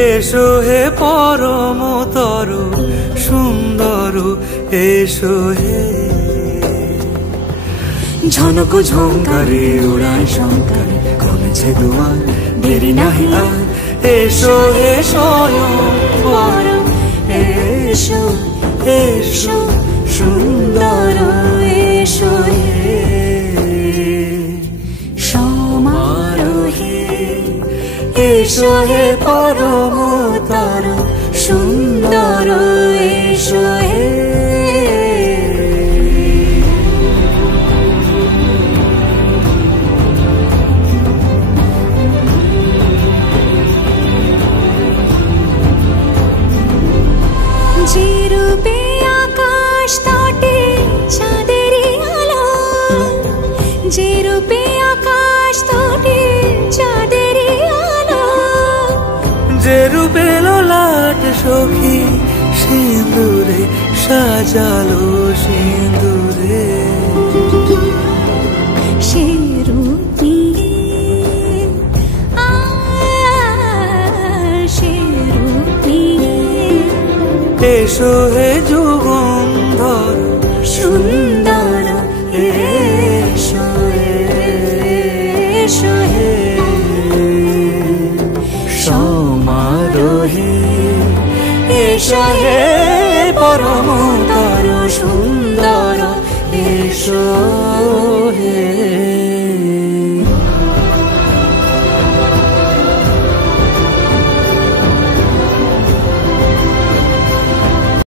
এসো হে পরমতর সুন্দর, এসো হে। ঝনক ঝঙ্কারে উড়ায় শঙ্কারে, কমেছে দুয়ার দেরি নাহি আর। এসো হে স্বয়ং পরম, এসো এসো সুন্দর, এসো হে সমারোহে। এসো হে পরমতর সুন্দর, এসো হে। যে রূপে আকাশ তটে চাঁদেরই আলো, যে রূপে আকাশ তটে চাঁদেরই আলো, যে রূপে ললাট সখী সিঁদুরে সাজালো সিঁদুরে। সে রূপ নিয়ে, সে রূপ নিয়ে এসো হে যুগন্ধর সুন্দর, এসো এসো হে সমারোহে। এসো হে পরমতর সুন্দর, এসো।